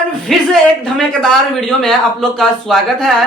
Everyone, फिर से एक धमाकेदार वीडियो में आप लोग का स्वागत है।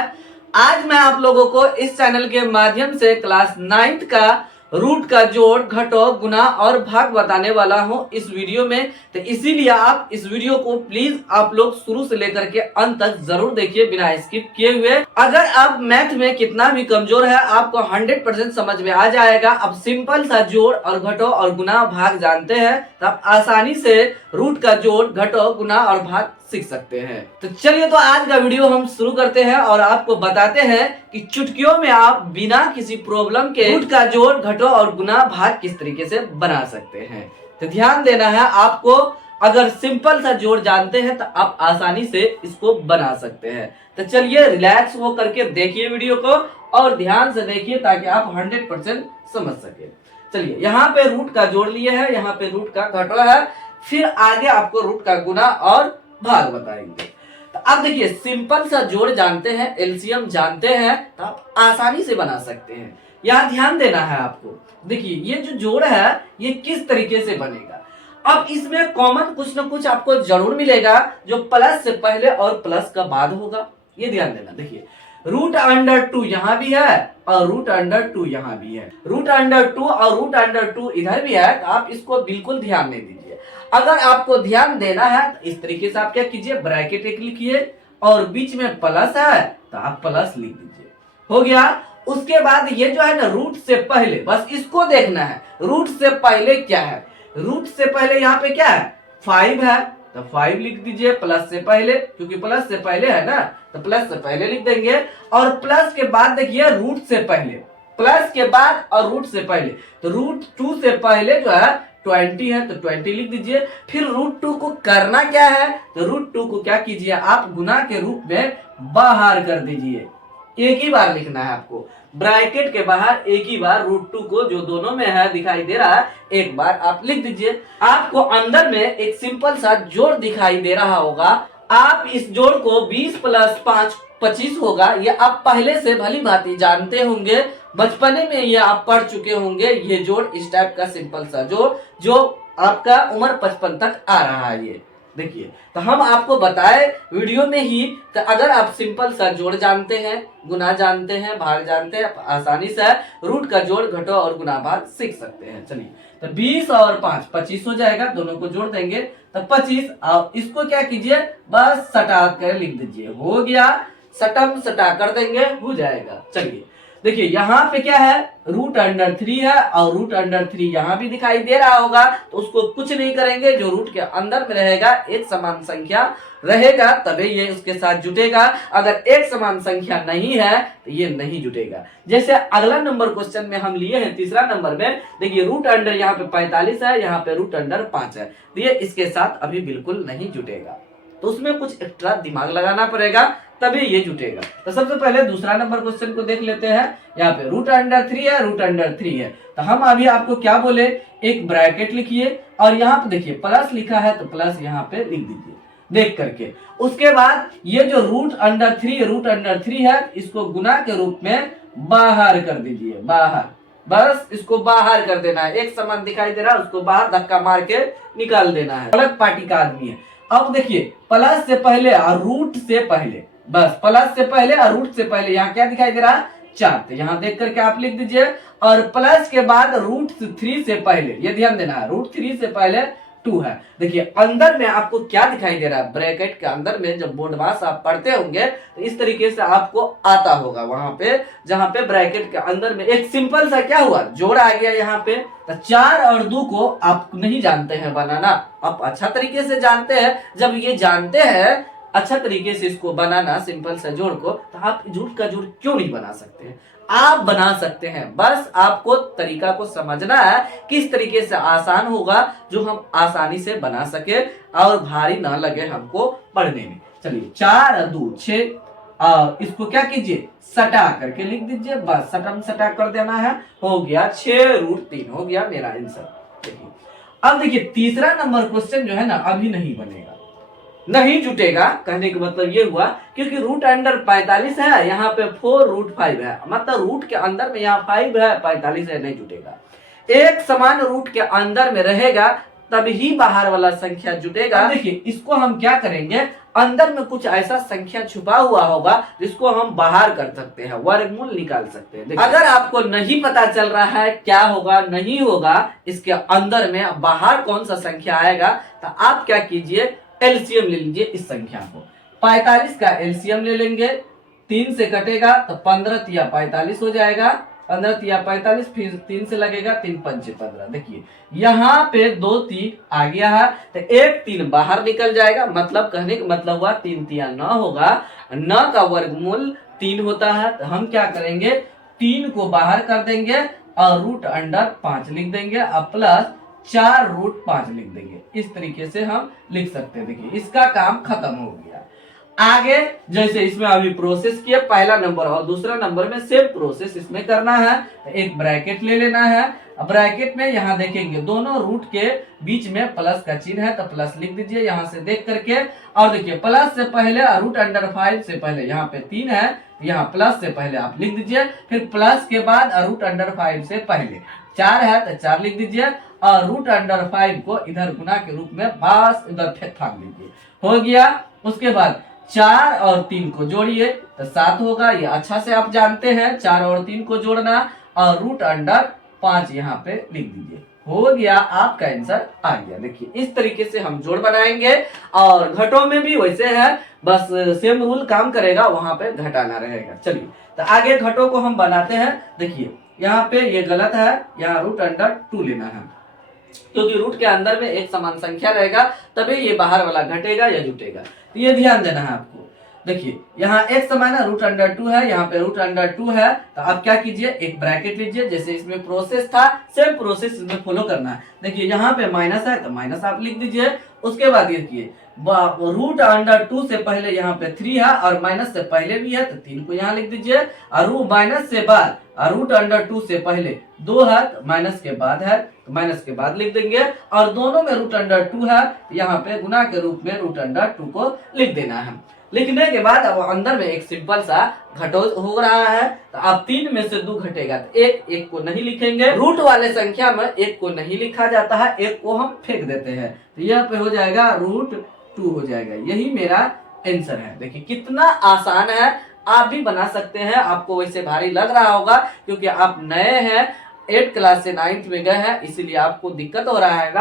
आज मैं आप लोगों को इस चैनल के माध्यम से क्लास 9th का रूट का जोड़, घटाव, गुणा और भाग बताने वाला हूं इस वीडियो में। तो इसीलिए आप इस वीडियो को प्लीज आप लोग शुरू से लेकर के अंत तक जरूर देखिए बिना स्किप किए हुए। अगर आप मैथ में कितना भी कमजोर है आपको 100% समझ में आ जाएगा। अब सिंपल सा जोड़ और घटाव और गुणा भाग जानते हैं तो आप आसानी से रूट का जोड़, घटाव, गुणा और भाग सीख सकते हैं। तो चलिए तो आज का वीडियो हम शुरू करते हैं और आपको बताते हैं कि चुटकियों में आप बिना किसी प्रॉब्लम के रूट का जोड़, घटाव और गुणा भाग किस तरीके से बना सकते हैं। तो ध्यान देना है आपको, अगर सिंपल सा जोड़ जानते हैं तो आप आसानी से इसको बना सकते हैं। तो चलिए रिलैक्स हो करके देखिए वीडियो को और ध्यान से देखिए ताकि आप 100% समझ सके। चलिए यहाँ पे रूट का जोड़ लिए है, यहाँ पे रूट का घटाव है, फिर आगे आपको रूट का गुणा और भाग बताएंगे। तो अब देखिए सिंपल सा जोड़ जानते हैं, एलसीएम जानते हैं तो आप आसानी से बना सकते हैं। यहाँ ध्यान देना है आपको। देखिए ये जो जोड़ है ये किस तरीके से बनेगा। अब इसमें कॉमन कुछ ना कुछ आपको जरूर मिलेगा जो प्लस से पहले और प्लस का बाद होगा, ये ध्यान देना। देखिए रूट अंडर 2 यहाँ भी है और रूट अंडर 2 यहाँ भी है, रूट अंडर 2 और रूट अंडर 2 इधर भी है। तो आप इसको बिल्कुल ध्यान नहीं दीजिए। अगर आपको ध्यान देना है तो इस तरीके से आप क्या कीजिए, ब्रैकेट एक लिखिए और बीच में प्लस है तो आप प्लस लिख दीजिए, हो गया। उसके बाद ये जो है ना रूट से पहले, बस इसको देखना है रूट से पहले क्या है। रूट से पहले यहाँ पे क्या है, 5 है तो 5 लिख दीजिए प्लस से पहले, क्योंकि प्लस से पहले है ना तो प्लस से पहले लिख देंगे। और प्लस के बाद देखिए रूट से पहले, प्लस के बाद और रूट से पहले, तो रूट 2 से पहले जो है 20 है तो 20 लिख दीजिए। फिर रूट 2 को करना क्या है, तो रूट 2 को क्या कीजिए आप गुना के रूप में बाहर कर दीजिए। एक ही बार लिखना है आपको, ब्रैकेट के बाहर एक ही बार रूट 2 को जो दोनों में है दिखाई दे रहा है एक बार आप लिख दीजिए। आपको अंदर में एक सिंपल सा जोड़ दिखाई दे रहा होगा। आप इस जोड़ को 20 + 5 25 होगा, ये आप पहले से भली भांति जानते होंगे, बचपने में ये आप पढ़ चुके होंगे। ये जोड़ इस टाइप का सिंपल सा जोड़ जो आपका उम्र 55 तक आ रहा है। ये देखिए, तो हम आपको बताए वीडियो में ही, तो अगर आप सिंपल सा जोड़ जानते हैं, गुना जानते हैं, भाग जानते हैं, आसानी से रूट का जोड़, घटाव और गुना भाग सीख सकते हैं। चलिए तो 20 और 5 25 हो जाएगा, दोनों को जोड़ देंगे तो 25। आप इसको क्या कीजिए, बस सटा कर लिख दीजिए, हो गया। सटम सटा कर देंगे, हो जाएगा। चलिए देखिए यहाँ पे क्या है, रूट अंडर 3 है और रूट अंडर 3 यहाँ भी दिखाई दे रहा होगा। तो उसको कुछ नहीं करेंगे, जो रूट के अंदर में रहेगा एक समान संख्या रहेगा तभी ये उसके साथ जुटेगा। अगर एक समान संख्या नहीं है तो ये नहीं जुटेगा। जैसे अगला नंबर क्वेश्चन में हम लिए हैं, तीसरा नंबर में देखिए रूट अंडर यहाँ पे 45 है, यहाँ पे रूट अंडर 5 है, तो ये इसके साथ अभी बिल्कुल नहीं जुटेगा। तो उसमें कुछ एक्स्ट्रा दिमाग लगाना पड़ेगा तभी ये जुटेगा। तो सबसे पहले दूसरा नंबर क्वेश्चन को देख लेते हैं। यहाँ पे रूट अंडर 3 है, रूट अंडर 3 है, तो हम अभी आपको क्या बोले, एक ब्रैकेट लिखिए और यहाँ पे देखिए प्लस लिखा है तो प्लस यहाँ पे लिख दीजिए देख करके। उसके बाद ये जो रूट अंडर 3 है इसको गुना के रूप में बाहर कर दीजिए, बाहर, बस इसको बाहर कर देना है। एक समान दिखाई दे रहा है उसको बाहर धक्का मार के निकाल देना है, अलग पार्टी का आदमी है। अब देखिए प्लस से पहले और रूट से पहले, बस प्लस से पहले और रूट से पहले यहाँ क्या दिखाई दे रहा है, 4, तो यहाँ देख करके आप लिख दीजिए। और प्लस के बाद रूट 3 से पहले, ये ध्यान देना है, रूट 3 से पहले 2 है। देखिए अंदर में आपको क्या दिखाई दे रहा है, ब्रैकेट के अंदर में जब बोर्ड मास आप पढ़ते होंगे तो इस तरीके से आपको आता होगा। वहां पे जहां पे ब्रैकेट के अंदर में एक सिंपल सा क्या हुआ, जोड़ आ गया यहाँ पे। तो 4 और 2 को आप नहीं जानते हैं बनाना, आप अच्छा तरीके से जानते हैं। जब ये जानते हैं अच्छा तरीके से इसको बनाना सिंपल सा जोड़ को, तो आप झूठ का जोड़ क्यों नहीं बना सकते हैं, आप बना सकते हैं। बस आपको तरीका को समझना है, किस तरीके से आसान होगा जो हम आसानी से बना सके और भारी ना लगे हमको पढ़ने में। चलिए 4 और 2 6, और इसको क्या कीजिए, सटा करके लिख दीजिए, बस सटम सटा कर देना है, हो गया 6 रूट 3 हो गया मेरा आंसर। देखिए अब देखिए तीसरा नंबर क्वेश्चन जो है ना अभी नहीं बनेगा, नहीं जुटेगा। कहने का मतलब ये हुआ क्योंकि रूट अंडर 45 है, यहाँ पे 4 रूट 5 है, मतलब रूट के अंदर में यहाँ 5 है, 45 है, नहीं जुटेगा। एक समान रूट के अंदर में रहेगा तभी बाहर वाला संख्या जुटेगा। देखिए इसको हम क्या करेंगे, अंदर में कुछ ऐसा संख्या छुपा हुआ होगा जिसको हम बाहर कर सकते हैं, वर्गमूल निकाल सकते हैं। अगर आपको नहीं पता चल रहा है क्या होगा नहीं होगा इसके अंदर में बाहर कौन सा संख्या आएगा, तो आप क्या कीजिए, एलसीएम ले लीजिए इस संख्या को। 45 का एलसीएम ले लेंगे, 3 से कटेगा तो 15 तिया 45 हो जाएगा, 15 तिया 45, फिर 3 से लगेगा, 3 पंचे 15। देखिए यहाँ पे 2 3 आ गया है तो 1 3 बाहर निकल जाएगा, मतलब कहने का मतलब हुआ 3 तिया 9 होगा, 9 का वर्गमूल 3 होता है। तो हम क्या करेंगे, 3 को बाहर कर देंगे और रूट अंडर 5 लिख देंगे और प्लस 4 रूट 5 लिख देंगे। इस तरीके से हम लिख सकते हैं। देखिए इसका काम खत्म हो गया। आगे जैसे इसमें अभी प्रोसेस किया, पहला नंबर और दूसरा नंबर में सेम प्रोसेस इसमें करना है। तो एक ब्रैकेट ले लेना है, ब्रैकेट में यहाँ देखेंगे दोनों रूट के बीच में प्लस का चिन्ह है तो प्लस लिख दीजिए यहाँ से देख करके। और देखिए प्लस से पहले रूट अंडर 5 से पहले यहाँ पे 3 है, यहाँ प्लस से पहले आप लिख दीजिए, फिर प्लस के बाद रूट अंडर 5 से पहले 4 है तो 4 लिख दीजिए और रूट अंडर 5 को इधर गुना के रूप में बस इधर फेंक दीजिए, हो गया। उसके बाद 4 और 3 को जोड़िए तो 7 होगा, ये अच्छा से आप जानते हैं 4 और 3 को जोड़ना, और रूट अंडर 5 यहाँ पे लिख दीजिए, हो गया, आपका आंसर आ गया। देखिए इस तरीके से हम जोड़ बनाएंगे और घटों में भी वैसे है, बस सेम रूल काम करेगा, वहां पे घटाना रहेगा। चलिए तो आगे घटों को हम बनाते हैं। देखिए यहाँ पे ये गलत है, यहाँ रूट अंडर 2 लेना है क्योंकि रूट के अंदर में एक समान संख्या रहेगा तभी ये बाहर वाला घटेगा या जुटेगा, तो ये ध्यान देना है आपको। देखिए यहाँ एक समान है, रूट अंडर 2 है, यहाँ पे रूट अंडर 2 है, तो आप क्या कीजिए, एक ब्रैकेट लीजिए, जैसे इसमें प्रोसेस था सेम प्रोसेस इसमें फॉलो करना है। देखिए यहाँ पे माइनस है तो माइनस आप लिख दीजिए। उसके बाद देखिए रूट अंडर 2 से पहले यहाँ पे 3 है और माइनस से पहले भी है तो 3 को यहाँ लिख दीजिए, और माइनस से बाद रूट अंडर 2 से पहले 2 है तो माइनस के बाद है तो माइनस के बाद लिख देंगे, और दोनों में रूट अंडर 2 है तो यहाँ पे गुना के रूप में रूट अंडर 2 को लिख देना है। लिखने के बाद अब अंदर में एक सिंपल सा घटो हो रहा है, तो आप 3 में से 2 घटेगा तो एक को नहीं लिखेंगे, रूट वाले संख्या में 1 को नहीं लिखा जाता है, 1 को हम फेंक देते हैं, तो यहाँ पे हो जाएगा रूट 2 हो जाएगा। यही मेरा आंसर है। देखिए कितना आसान है, आप भी बना सकते हैं। आपको वैसे भारी लग रहा होगा क्योंकि आप नए हैं, 8 क्लास से 9th में गए हैं, इसीलिए आपको दिक्कत हो रहा है।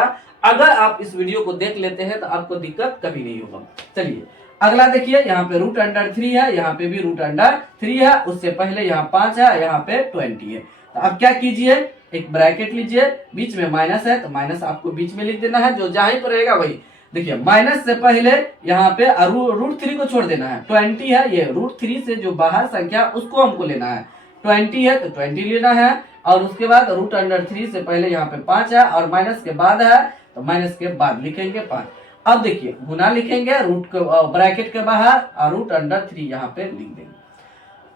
अगर आप इस वीडियो को देख लेते हैं तो आपको दिक्कत कभी नहीं होगा। चलिए अगला देखिए, यहाँ पे रूट अंडर 3 है, यहाँ पे भी रूट अंडर 3 है, उससे पहले यहाँ 5 है, यहाँ पे 20 है। तो अब क्या कीजिए, एक ब्रैकेट लीजिए, बीच में माइनस है तो माइनस आपको बीच में लिख देना है, जो जहां पर रहेगा वही। देखिए माइनस से पहले यहाँ पे रूट 3 को छोड़ देना है, 20 है, ये रूट 3 से जो बाहर संख्या उसको हमको लेना है, 20 है तो 20 लेना है, और उसके बाद रूट अंडर 3 से पहले यहाँ पे 5 है और माइनस के बाद है तो माइनस के बाद लिखेंगे 5। अब देखिए गुना लिखेंगे, रूट के ब्रैकेट के बाहर और रूट अंडर 3 यहाँ पे लिख देंगे।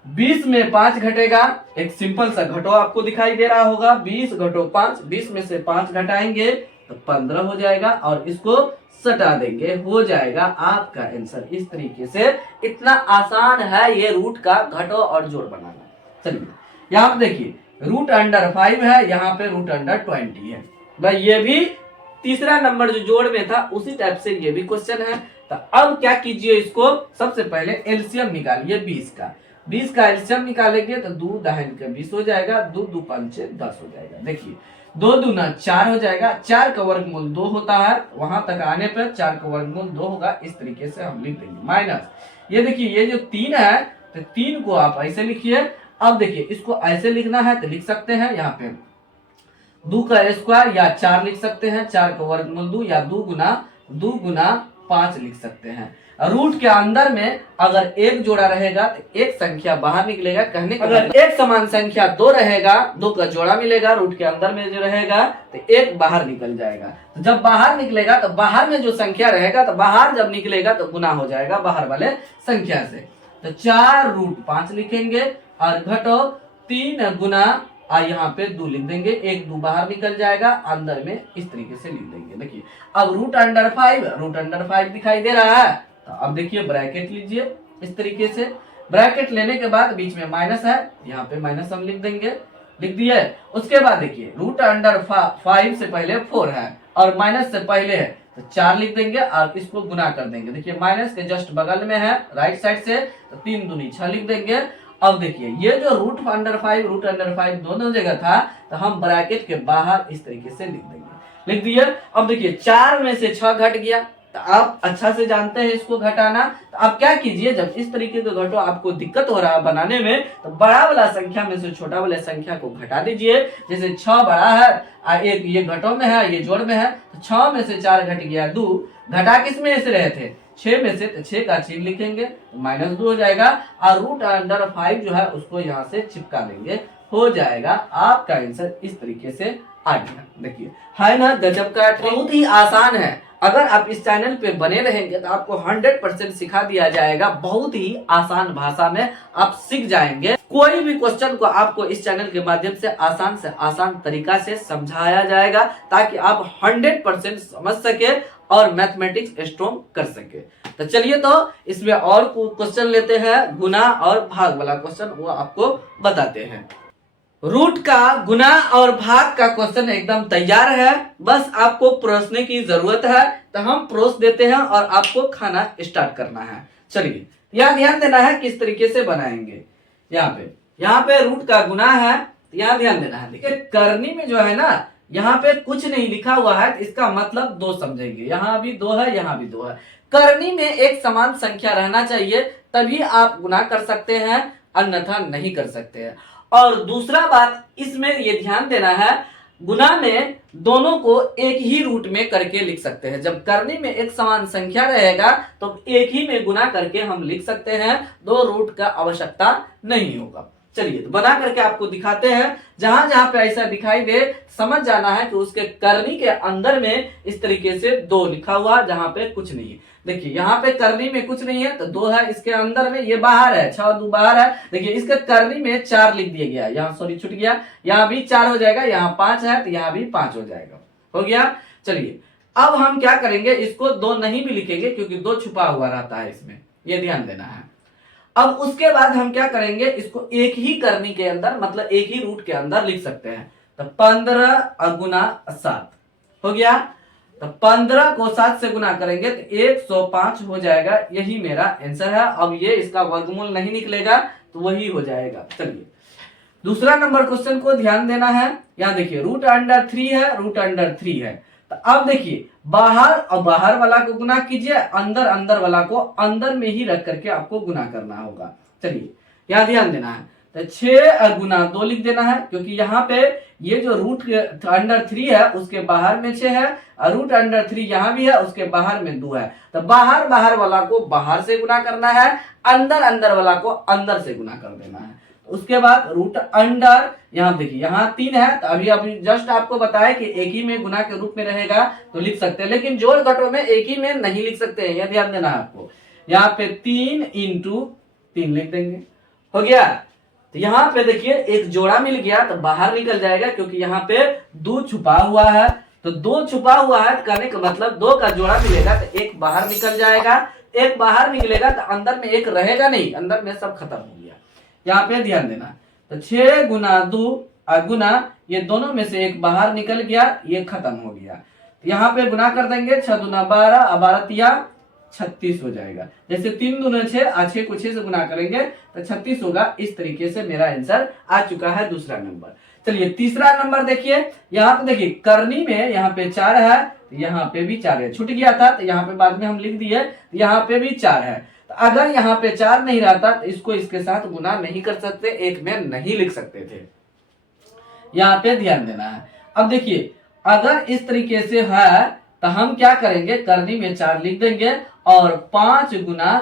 20 में 5 घटेगा, एक सिंपल सा घटो आपको दिखाई दे रहा होगा, 20 घटो 5, 20 में से 5 घटाएंगे तो 15 हो जाएगा और इसको सटा देंगे, हो जाएगा आपका आंसर। इस तरीके से इतना आसान है ये रूट का घटो और जोड़ बनाना। चलिए यहाँ पे देखिए रूट अंडर 5 है, यहाँ पे रूट अंडर 20 है। भाई ये भी तीसरा नंबर जो जोड़ में था उसी टाइप से ये भी क्वेश्चन है। तो अब क्या कीजिए, इसको सबसे पहले एलसीएम निकालिए 20 का एलसीएम निकालेंगे तो 2 दहन के 20 हो जाएगा, 2 2 पंचे 10 हो जाएगा। देखिए 2 दूना 4 हो जाएगा, 4 का वर्गमूल 2 होता है, वहां तक आने पर 4 का वर्गमूल 2 होगा। इस तरीके से हम लिख देंगे। माइनस ये देखिए ये जो 3 है तो 3 को आप ऐसे लिखिए। अब देखिए इसको ऐसे लिखना है तो लिख सकते हैं, यहाँ पे 2 का स्क्वायर या 4 लिख सकते हैं, 4 का वर्गमूल 2 या 2 गुना 5 लिख सकते हैं। रूट के अंदर में अगर एक जोड़ा रहेगा तो एक संख्या बाहर निकलेगा, कहने का अगर एक समान संख्या 2 रहेगा, 2 का जोड़ा मिलेगा, रूट के अंदर में जो रहेगा तो एक बाहर निकल जाएगा। तो जब बाहर निकलेगा तो बाहर में जो संख्या रहेगा तो बाहर जब निकलेगा तो गुना हो जाएगा बाहर वाले संख्या से। तो 4 रूट 5 लिखेंगे और घटो 3 गुना यहाँ पे 2 लिख देंगे, 1 2 बाहर निकल जाएगा, अंदर में इस तरीके से लिख देंगे। देखिए अब रूट अंडर 5 दिखाई दे रहा है, तो अब देखिए ब्रैकेट लीजिए इस तरीके से। ब्रैकेट लेने के बाद बीच में माइनस है, यहाँ पे माइनस हम लिख देंगे, लिख दिए। उसके बाद देखिए रूट अंडर 5 से पहले 4 है और माइनस से पहले है तो 4 लिख देंगे और इसको गुना कर देंगे। देखिए माइनस के जस्ट बगल में है राइट साइड से, तो 3 दूनी 6 लिख देंगे। अब देखिए ये जो √5 दोनों जगह था, तो हम ब्रैकेट के बाहर इस तरीके से लिख देंगे। लिख दिए। अब देखिए 4 में से 6 घट गया, तो आप अच्छा से जानते हैं इसको घटाना। तो आप क्या कीजिए, जब इस तरीके का घटो आपको दिक्कत हो रहा है बनाने में, तो बड़ा वाला संख्या में से छोटा वाला संख्या को घटा दीजिए। जैसे 6 बड़ा है, एक ये घटो में है, ये जोड़ में है, तो 6 में से 4 घट गया 2। घटा किस में से रहे थे, 6 में से, तो 6 का चिन्ह लिखेंगे तो -2 हो जाएगा। और √5 जो है उसको यहाँ से चिपका देंगे, हो जाएगा आपका आंसर। इस तरीके से आ गया। देखिए है ना गजब का, बहुत ही आसान है। अगर आप इस चैनल पे बने रहेंगे तो आपको 100% सिखा दिया जाएगा, बहुत ही आसान भाषा में आप सीख जाएंगे। कोई भी क्वेश्चन को आपको इस चैनल के माध्यम से आसान तरीका से समझाया जाएगा, ताकि आप 100% समझ सके और मैथमेटिक्स स्ट्रॉन्ग कर सके। तो चलिए, तो इसमें और क्वेश्चन लेते हैं, गुना और भाग वाला क्वेश्चन, वो आपको बताते हैं। रूट का गुना और भाग का क्वेश्चन एकदम तैयार है, बस आपको परोसने की जरूरत है। तो हम परोस देते हैं और आपको खाना स्टार्ट करना है। चलिए, यहाँ ध्यान देना है किस तरीके से बनाएंगे। यहाँ पे रूट का गुना है, यहाँ ध्यान देना है। देखिए करनी में जो है ना, यहाँ पे कुछ नहीं लिखा हुआ है, इसका मतलब 2 समझेंगे। यहाँ भी 2 है, यहाँ भी 2 है। करनी में एक समान संख्या रहना चाहिए, तभी आप गुना कर सकते हैं, अन्यथा नहीं कर सकते हैं। और दूसरा बात इसमें ये ध्यान देना है, गुना में दोनों को एक ही रूट में करके लिख सकते हैं। जब करनी में एक समान संख्या रहेगा तो एक ही में गुना करके हम लिख सकते हैं, 2 रूट का आवश्यकता नहीं होगा। चलिए, तो बना करके आपको दिखाते हैं। जहां जहां पे ऐसा दिखाई दे, समझ जाना है कि उसके करनी के अंदर में इस तरीके से 2 लिखा हुआ, जहां पे कुछ नहीं है। देखिए यहाँ पे करनी में कुछ नहीं है तो 2 है, इसके अंदर में ये बाहर है, 6 2 बाहर है। देखिए इसके करनी में 4 लिख दिया गया, यहाँ सॉरी छूट गया, यहाँ भी 4 हो जाएगा, यहाँ 5 है तो यहाँ भी 5 हो जाएगा, हो गया। चलिए अब हम क्या करेंगे, इसको 2 नहीं भी लिखेंगे क्योंकि 2 छुपा हुआ रहता है इसमें, ये ध्यान देना है। अब उसके बाद हम क्या करेंगे, इसको एक ही करनी के अंदर, मतलब एक ही रूट के अंदर लिख सकते हैं। तो 15 गुना 7 हो गया। तो 15 को 7 से गुना करेंगे तो 105 हो जाएगा, यही मेरा आंसर है। अब ये इसका वर्गमूल नहीं निकलेगा तो वही हो जाएगा। चलिए दूसरा नंबर क्वेश्चन को ध्यान देना है। यहाँ देखिए √3 है, √3 है। तो अब देखिए बाहर और बाहर वाला को गुना कीजिए, अंदर अंदर वाला को अंदर में ही रख करके आपको गुना करना होगा। चलिए यहाँ ध्यान देना है, तो 6 गुना 2 लिख देना है, क्योंकि यहाँ पे ये जो √3 है उसके बाहर में 6 है, और √3 यहाँ भी है, उसके बाहर में 2 है। तो बाहर बाहर वाला को बाहर से गुना करना है, अंदर अंदर वाला को अंदर से गुना कर देना है। उसके बाद √, यहाँ देखिए यहाँ 3 है, तो अभी जस्ट आपको बताया कि एक ही में गुना के रूप में रहेगा तो लिख सकते हैं, लेकिन जोड़ घटों में एक ही में नहीं लिख सकते हैं, यह ध्यान देना है आपको। यहाँ पे 3 × 3 लिख देंगे, हो गया। तो यहाँ पे देखिए एक जोड़ा मिल गया तो बाहर निकल जाएगा, क्योंकि यहाँ पे 2 छुपा हुआ है। तो 2 छुपा हुआ है कहने का मतलब 2 का जोड़ा मिलेगा तो 1 बाहर निकल जाएगा, 1 बाहर निकलेगा तो अंदर में 1 रहेगा नहीं, अंदर में सब खत्म हो गया। यहाँ पे ध्यान देना। तो 6 गुना 2 गुना ये दोनों में से 1 बाहर निकल गया, ये खत्म हो गया। तो यहाँ पे गुना कर देंगे, 6 दूना 12, 12 36 हो जाएगा। जैसे 3 दूना 6, 6 को 6 से गुना करेंगे तो 36 होगा। इस तरीके से मेरा आंसर आ चुका है दूसरा नंबर। चलिए तीसरा नंबर देखिए। यहाँ पे देखिए करनी में यहाँ पे 4 है, यहाँ पे भी 4 है, छूट गया था तो यहाँ पे बाद में हम लिख दिए, यहाँ पे भी 4 है। तो अगर यहाँ पे 4 नहीं रहता तो इसको इसके साथ गुना नहीं कर सकते, एक में नहीं लिख सकते थे, यहाँ पे ध्यान देना है। अब देखिए अगर इस तरीके से है तो हम क्या करेंगे, करनी में 4 लिख देंगे और 5 गुना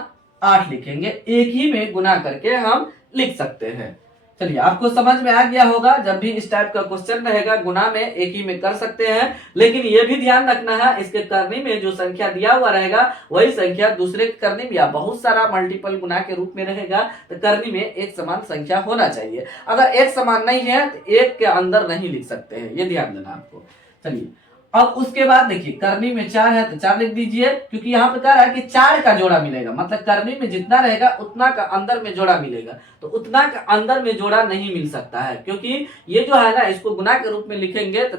8 लिखेंगे, एक ही में गुना करके हम लिख सकते हैं। चलिए आपको समझ में आ गया होगा, जब भी इस टाइप का क्वेश्चन रहेगा गुना में एक ही में कर सकते हैं, लेकिन ये भी ध्यान रखना है इसके करनी में जो संख्या दिया हुआ रहेगा वही संख्या दूसरे के करनी में या बहुत सारा मल्टीपल गुना के रूप में रहेगा, तो करनी में एक समान संख्या होना चाहिए। अगर एक समान नहीं है तो एक के अंदर नहीं लिख सकते हैं, ये ध्यान देना आपको। चलिए अब उसके बाद देखिए करनी में 4 है तो 4 लिख दीजिए, क्योंकि यहाँ पे कह रहा है कि 4 का जोड़ा मिलेगा, मतलब करनी में जितना रहेगा उतना का अंदर में जोड़ा मिलेगा, तो उतना का अंदर में जोड़ा नहीं मिल सकता है, क्योंकि ये जो है ना इसको गुना के रूप में लिखेंगे तो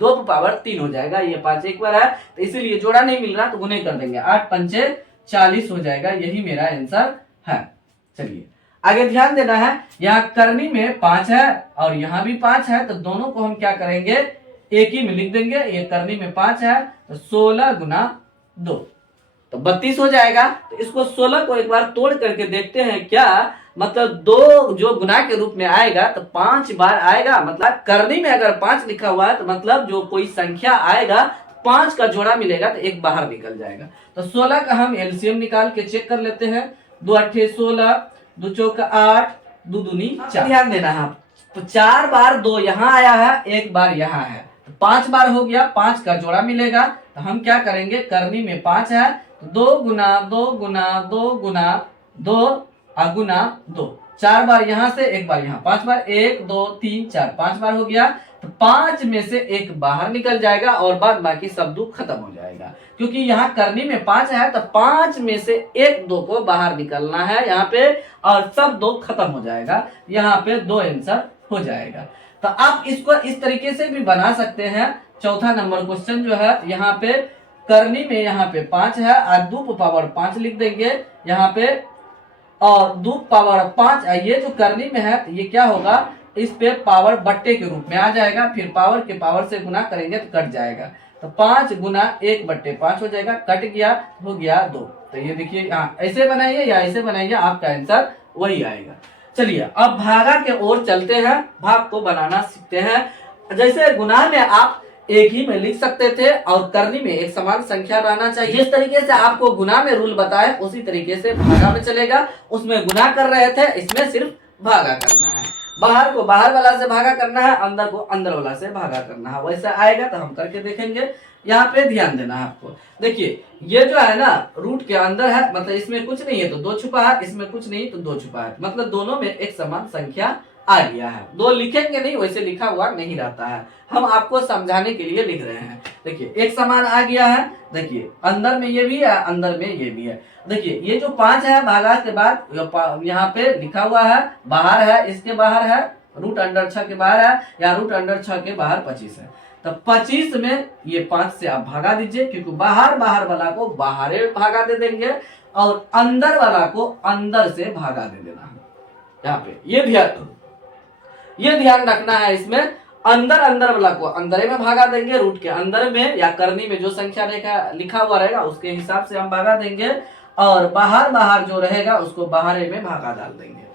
2 पावर 3 हो जाएगा, ये 5 एक बार है तो इसीलिए जोड़ा नहीं मिल रहा तो गुने कर देंगे, 8 पंचे 40 हो जाएगा, यही मेरा आंसर है। चलिए आगे ध्यान देना है, यहाँ करनी में 5 है और यहाँ भी 5 है, तो दोनों को हम क्या करेंगे एक ही में लिख देंगे। ये करनी में 5 है तो 16 गुना 2 तो 32 हो जाएगा। तो इसको 16 को एक बार तोड़ करके देखते हैं क्या, मतलब 2 जो गुना के रूप में आएगा तो 5 बार आएगा, मतलब करनी में अगर 5 लिखा हुआ है तो मतलब जो कोई संख्या आएगा 5 का जोड़ा मिलेगा तो एक बाहर निकल जाएगा। तो 16 का हम एलसीएम निकाल के चेक कर लेते हैं, 2 अट्ठे 16, 2 चौका 8, 2 दूनी 4। ध्यान देना है, तो 4 बार 2 यहाँ आया है, 1 बार यहाँ है, तो 5 बार हो गया, 5 का जोड़ा मिलेगा। तो हम क्या करेंगे, करनी में 5 है तो 2 गुना 2 गुना 2 गुना 2 गुना 2, 4 बार यहाँ से 1 बार यहाँ, 5 बार 1 2 3 4, 5 बार हो गया। तो 5 में से 1 बाहर निकल जाएगा और बाद बाकी सब 2 खत्म हो जाएगा, क्योंकि यहाँ करनी में 5 है तो 5 में से 1 2 को बाहर निकलना है यहाँ पे और सब 2 खत्म हो जाएगा, यहाँ पे 2 आंसर हो जाएगा। तो आप इसको इस तरीके से भी बना सकते हैं। चौथा नंबर क्वेश्चन जो है यहाँ पे करनी में यहाँ पे 5 है और 2 पावर 5 लिख देंगे यहाँ पे, और 2 पावर 5 ये जो करनी में है तो ये क्या होगा, इस पे पावर बट्टे के रूप में आ जाएगा, फिर पावर के पावर से गुना करेंगे तो कट जाएगा, तो 5 गुना 1 बट्टे 5 हो जाएगा, कट गया हो गया 2। तो ये देखिए यहाँ ऐसे बनाइए या ऐसे बनाइए, आपका आंसर वही आएगा। चलिए अब भागा के ओर चलते हैं, भाग को बनाना सीखते हैं। जैसे गुना में आप एक ही में लिख सकते थे और करनी में एक समान संख्या रहना चाहिए, जिस तरीके से आपको गुना में रूल बताए उसी तरीके से भागा में चलेगा। उसमें गुना कर रहे थे, इसमें सिर्फ भागा करना है, बाहर को बाहर वाला से भागा करना है, अंदर को अंदर वाला से भागा करना है, वैसा आएगा तो हम करके देखेंगे। यहाँ पे ध्यान देना है आपको, देखिए ये जो है ना रूट के अंदर है, मतलब इसमें कुछ नहीं है तो 2 छुपा है, इसमें कुछ नहीं तो 2 छुपा है, मतलब दोनों में एक समान संख्या आ गया है। 2 लिखेंगे नहीं, वैसे लिखा हुआ नहीं रहता है, हम आपको समझाने के लिए लिख रहे हैं। देखिए एक समान आ गया है, देखिए अंदर में ये भी है, अंदर में ये भी है। देखिए ये जो 5 है भागा के बाद यहाँ पे लिखा हुआ है, बाहर है, इसके बाहर है, रूट अंडर 6 के बाहर है, या रूट अंडर 6 के बाहर 25 है, तो 25 में ये 5 से आप भागा दीजिए, क्योंकि बाहर बाहर वाला को बाहर भागा दे देंगे और अंदर वाला को अंदर से भागा दे देना है। यहाँ पे ये ध्यान रखना है, इसमें अंदर अंदर वाला को अंदर में भागा देंगे, रूट के अंदर में या करनी में जो संख्या लिखा हुआ रहेगा उसके हिसाब से हम भागा देंगे, और बाहर बाहर जो रहेगा उसको बाहर में भागा डाल देंगे,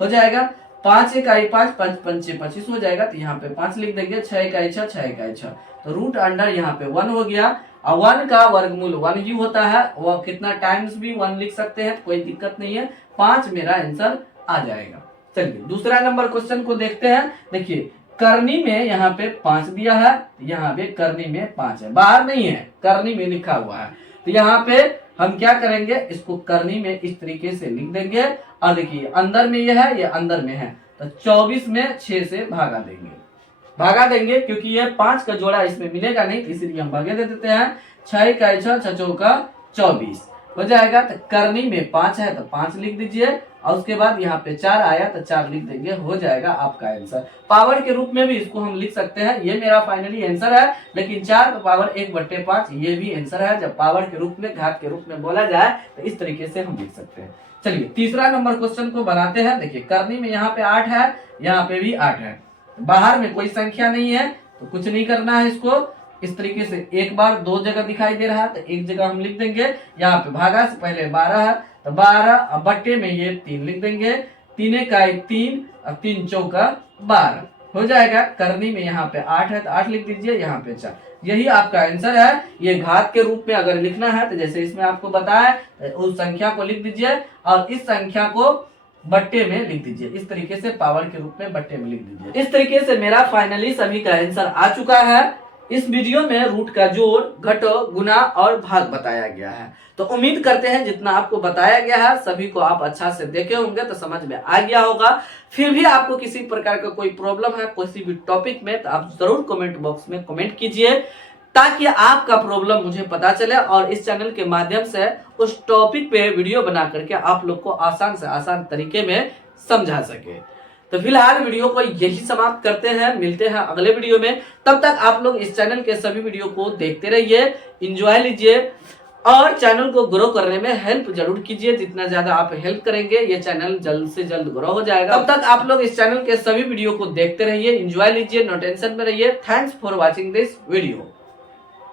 हो जाएगा। 5 इकाई 5, 5 पंचे 25 हो जाएगा, तो यहाँ पे 5 लिख देंगे, 6 इकाई 6, 6 इकाई 6, तो रूट अंडर यहाँ पे 1 हो गया, और 1 का वर्गमूल 1 ही होता है, वो कितना टाइम्स भी 1 लिख सकते हैं, कोई दिक्कत नहीं है। 5 मेरा आंसर आ जाएगा। चलिए दूसरा नंबर क्वेश्चन को देखते हैं। देखिए करनी में यहाँ पे 5 दिया है, यहाँ पे करनी में 5 है, बाहर नहीं है, करनी में लिखा हुआ है, तो यहाँ पे हम क्या करेंगे, इसको करनी में इस तरीके से लिख देंगे, और देखिए अंदर में ये है, ये अंदर में है, तो 24 में 6 से भागा देंगे, क्योंकि ये 5 का जोड़ा इसमें मिलेगा नहीं, तो इसीलिए हम भागे दे देते हैं। 6 इकाई 6, 6 चौका 24 हो जाएगा, तो करनी में 5 है तो 5 लिख दीजिए, और उसके बाद यहाँ पे 4 आया तो 4 लिख देंगे, हो जाएगा आपका आंसर। पावर के रूप में भी इसको हम लिख सकते हैं, ये मेरा फाइनली आंसर है, लेकिन 4 पावर 1/5 ये भी आंसर है। जब पावर के रूप में घात के रूप में बोला जाए तो इस तरीके से हम लिख सकते हैं। चलिए तीसरा नंबर क्वेश्चन को बनाते हैं। देखिए करनी में यहाँ पे 8 है, यहाँ पे भी 8 है, बाहर में कोई संख्या नहीं है तो कुछ नहीं करना है, इसको इस तरीके से एक बार 2 जगह दिखाई दे रहा है तो एक जगह हम लिख देंगे। यहाँ पे भागा से पहले 12 है तो 12, अब बट्टे में ये 3 लिख देंगे, 3 इकाई 3, अब 3 चौका 12 हो जाएगा। करनी में यहाँ पे 8 है तो 8 लिख दीजिए, यहाँ पे 4, यही आपका आंसर है। ये घात के रूप में अगर लिखना है तो जैसे इसमें आपको बताया उस संख्या को लिख दीजिए और इस संख्या को बट्टे में लिख दीजिए, इस तरीके से पावर के रूप में बट्टे में लिख दीजिए। इस तरीके से मेरा फाइनली सभी का आंसर आ चुका है। इस वीडियो में रूट का जोड़, घटाव, गुना और भाग बताया गया है। तो उम्मीद करते हैं जितना आपको बताया गया है सभी को आप अच्छा से देखे होंगे तो समझ में आ गया होगा। फिर भी आपको किसी प्रकार का कोई प्रॉब्लम है किसी भी टॉपिक में तो आप जरूर कमेंट बॉक्स में कमेंट कीजिए। ताकि आपका प्रॉब्लम मुझे पता चले और इस चैनल के माध्यम से उस टॉपिक पे वीडियो बना करके आप लोग को आसान से आसान तरीके में समझा सके। तो फिलहाल वीडियो को यही समाप्त करते हैं, मिलते हैं अगले वीडियो में। तब तक आप लोग इस चैनल के सभी वीडियो को देखते रहिए, एंजॉय लीजिए और चैनल को ग्रो करने में हेल्प जरूर कीजिए। जितना ज्यादा आप हेल्प करेंगे ये चैनल जल्द से जल्द ग्रो हो जाएगा। तब तक आप लोग इस चैनल के सभी वीडियो को देखते रहिए, एंजॉय लीजिए, नो टेंशन में रहिए। Thanks for watching this video.